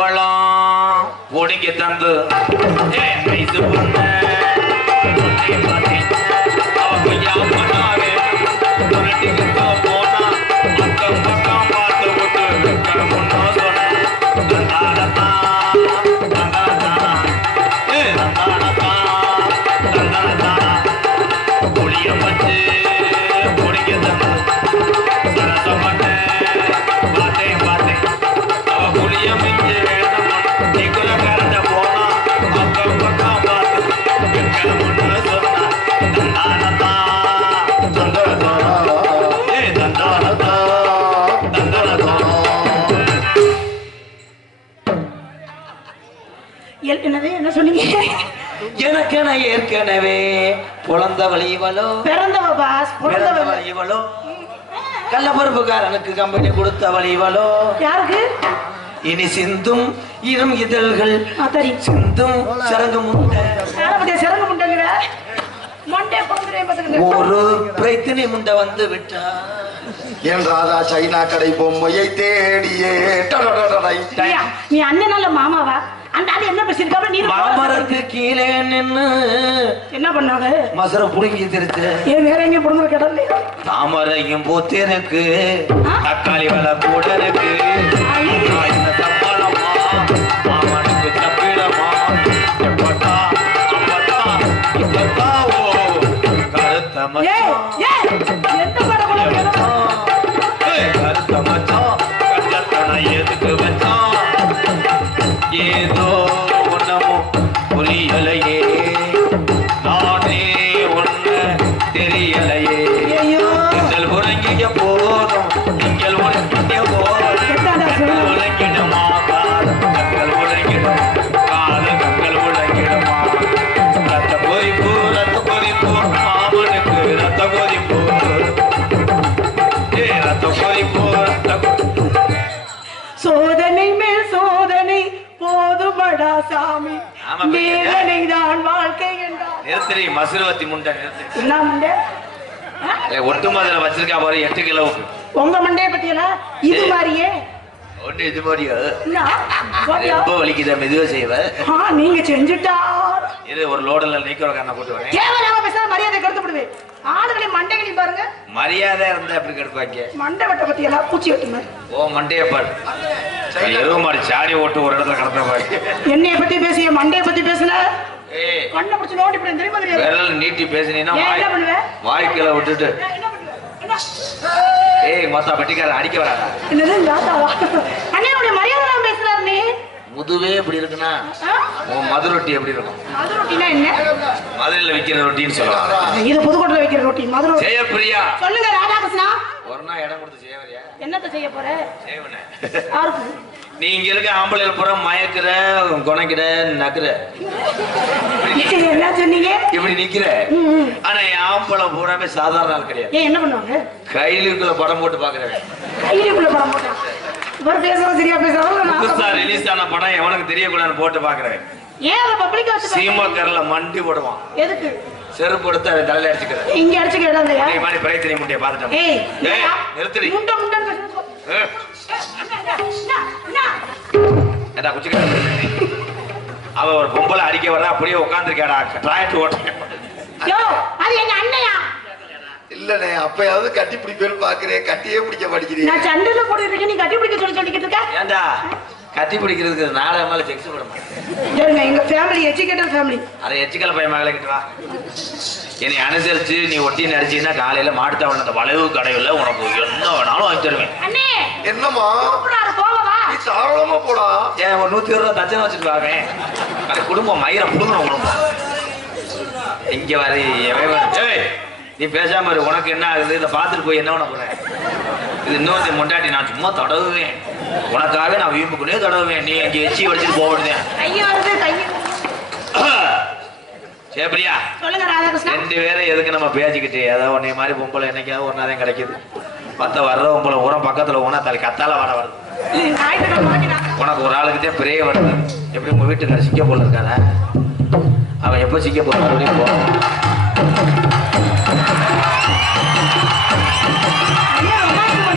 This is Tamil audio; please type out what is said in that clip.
அவளாம் ஒடுங்கி தந்து ஏ ஐசு பொண்ணு. என்ன சொன்னீங்க? எனக்கென ஏற்கனவே பொழந்தவள் இவளோ. பிறந்தவ பாஸ் பிறந்தவ பிறந்தவள் இவளோ. கள்ளப்பருப்புக்காரனுக்கு கம்பெனி கொடுத்தவள் இவளோ. யாருக்கு? இனி சிந்தும் இரும் இதழ்கள். சிந்தும் சரங்கு ஒரு பிரச்சனை முண்டை வந்து விட்டா. என் ராதா சைனா கடை பொம்மையை தேடியே. நீ அண்ணன் நல்ல மாமாவா அந்த ஆளு என்ன பேசிருக்காம நீ மாமரத்து கீழே நின்னு என்ன பண்ணாங்க மசர புடுங்கி திருச்சு ஏன் வேற எங்கேயும் பிறந்து கிடல தாமரையும் பூத்திருக்கு தக்காளி வலை கூட இருக்கு எதுக்கு வச்சான் ஏதோ ஒன்னமும் புரியலையே. நானே ஒண்ணு தெரியலையே. ஐயோ நீங்கள் உறங்கிய சாமி. வேதனை தான் வாழ்க்கை என்றார். நிறுத்திரி மசுரவத்தி முண்டை நிறுத்திரி என்ன மண்டே? ஒட்டு மதுல வச்சிருக்கா பாரு எட்டு கிலோவுக்கு. உங்க மண்டைய பத்தியெல்லாம் இது மாதிரியே? ஒண்ணு இது மாதிரியா? ரொம்ப வலிக்குதா மெதுவா செய்வ? நீங்க செஞ்சுட்டா. இது ஒரு லோடல நீக்கிற கண்ணை போட்டு வரேன். கேவலாம பேச மரியாதை கருத்துப்படுவேன் ஆளுகளை மண்டைகளை பாருங்க. மரியாதை இருந்தா எப்படி கெடுப்பாங்க? மண்டை வெட்ட பத்தியெல்லாம் பூச்சி வெட்டு மாதிரி ஓ மண்டைய பாரு. எருவு மாடு சாடி ஓட்டு ஒரு இடத்துல கடந்த பாரு என்னைய பத்தி பேசிய மண்டைய பத்தி பேசுன? கண்ணை பிடிச்சு நோண்டி இப்படி விரல் நீட்டி பேசினீங்கன்னா ஏன் வாய் என்ன பண்ணுவ? வாய்க்கில விட்டுட்டு? ஏய் மொத்தா பெட்டிக்காரன் அடிக்க தாத்தாவா அண்ணனுடைய மரியாதை நான் பேசுறாரு நீ. முதுவே எப்படி இருக்குன்னா? உன் மது ரொட்டி எப்படி இருக்கும்? மது ரொட்டினா என்ன? மதுரையில விக்கிற ரொட்டின்னு சொல்லுவாங்க. இது புதுக்கோட்டையில வைக்கிற ரொட்டி மது ரொட்டி. ஜெயப்பிரியா. சொல்லுங்க ராதாகிருஷ்ணா. ஒரு நாள் இடம் கொடுத்து செய்யவரியா? என்னத்த செய்ய போற? செய்வனே. யாருக்கு? நீ இங்க இருக்க ஆம்பளை பூரா மயக்கிற குணைக்கிற நக்குற. என்ன சொன்னீங்க? இப்படி நிக்கிற. ஆனா என் ஆம்பளை பூராமே சாதாரண ஆள் கிடையாது. என்ன பண்ணுவாங்க? கையிலுக்குள்ள படம் போட்டு பாக்குறவன். கையிலுக்குள்ள படம் இவர் பேசுறது சரியா புதுசா ரிலீஸ் ஆன படம் எவனுக்கு தெரியக்கூடாதுன்னு போட்டு பாக்குறவன். ஏன் அதை பப்ளிக்கா வச்சு சீமாக்கர்ல மண்டி போடுவான். எதுக்கு? செருப்பு எடுத்து அவன் தலையில அடிச்சுக்கிறேன். இங்க அடிச்சுக்க இடம் இல்லையா நீ மாதிரி பிரைத்தனி முட்டையை பார்த்துட்டோம் ஏய் நிறுத்துடி. முண்டை முண்டை ஏண்டா குச்சிக்கார அவ ஒரு பொம்பளை அடிக்க வர அப்படியே உட்காந்துருக்காடா ட்ராயட் ஓட்ட யோ அது எங்க அண்ணையா? இல்லண்ணே அப்பயாவது கட்டி பிடிப்பேன்னு பாக்குறேன். கட்டியே பிடிக்க மாட்டேங்கிறீங்க. நான் சண்டையில போட்டு இருக்கேன். நீ கட்டி பிடிக்க சொல்லி சொல்லிக்கிட்டு இருக்க. கட்டி பிடிக்கிறதுக்கு நாடகம் மேல செக்ஸ் போட மாட்டேன். எங்க ஃபேமிலி எஜுகேட்டட் ஃபேமிலி அதை எச்சிக்கல பையன் மகளை கிட்ட வா. என்னை அனுசரிச்சு நீ ஒட்டி நடிச்சீங்கன்னா காலையில மாட்டுத்தாவணி அந்த வளைவு கடையில் உனக்கு என்ன வேணாலும் வாங்கி தருவேன். அண்ணே! என்னம்மா? நீ தாராளமா போடா. ஏன் ஒரு நூத்தி இருபது ரூபா தச்சனை வச்சுட்டு வாங்க அது குடும்பம் மயிர புடுங்கணும் குடும்பம் இங்க வர நீ பேசாம இரு. உனக்கு என்ன ஆகுது? இதை பார்த்துட்டு போய் என்ன பண்ண போறேன் இது இன்னொரு மொண்டாட்டி நான் சும்மா தடவுவேன். உனக்காக நான் வீம்புக்குள்ளே தடவுவேன். நீ அங்கே எச்சி வடிச்சிட்டு சொல்லுங்க ராதாகிருஷ்ணன் ரெண்டு பேரும் எதுக்கு நம்ம பேசிக்கிட்டு ஏதோ உன்னை மாதிரி பொம்பளை என்னைக்காவது ஒன்றா தான் கிடைக்குது. பத்த வர்ற பொம்பளை உரம் பக்கத்தில் ஊனா தலை கத்தால வர வருது. உனக்கு ஒரு ஆளுக்கு தான் பிரே வருது. எப்படி உங்க வீட்டுக்கார சிக்க போல இருக்காரா? அவன் எப்போ சிக்க போற மறுபடியும் போ.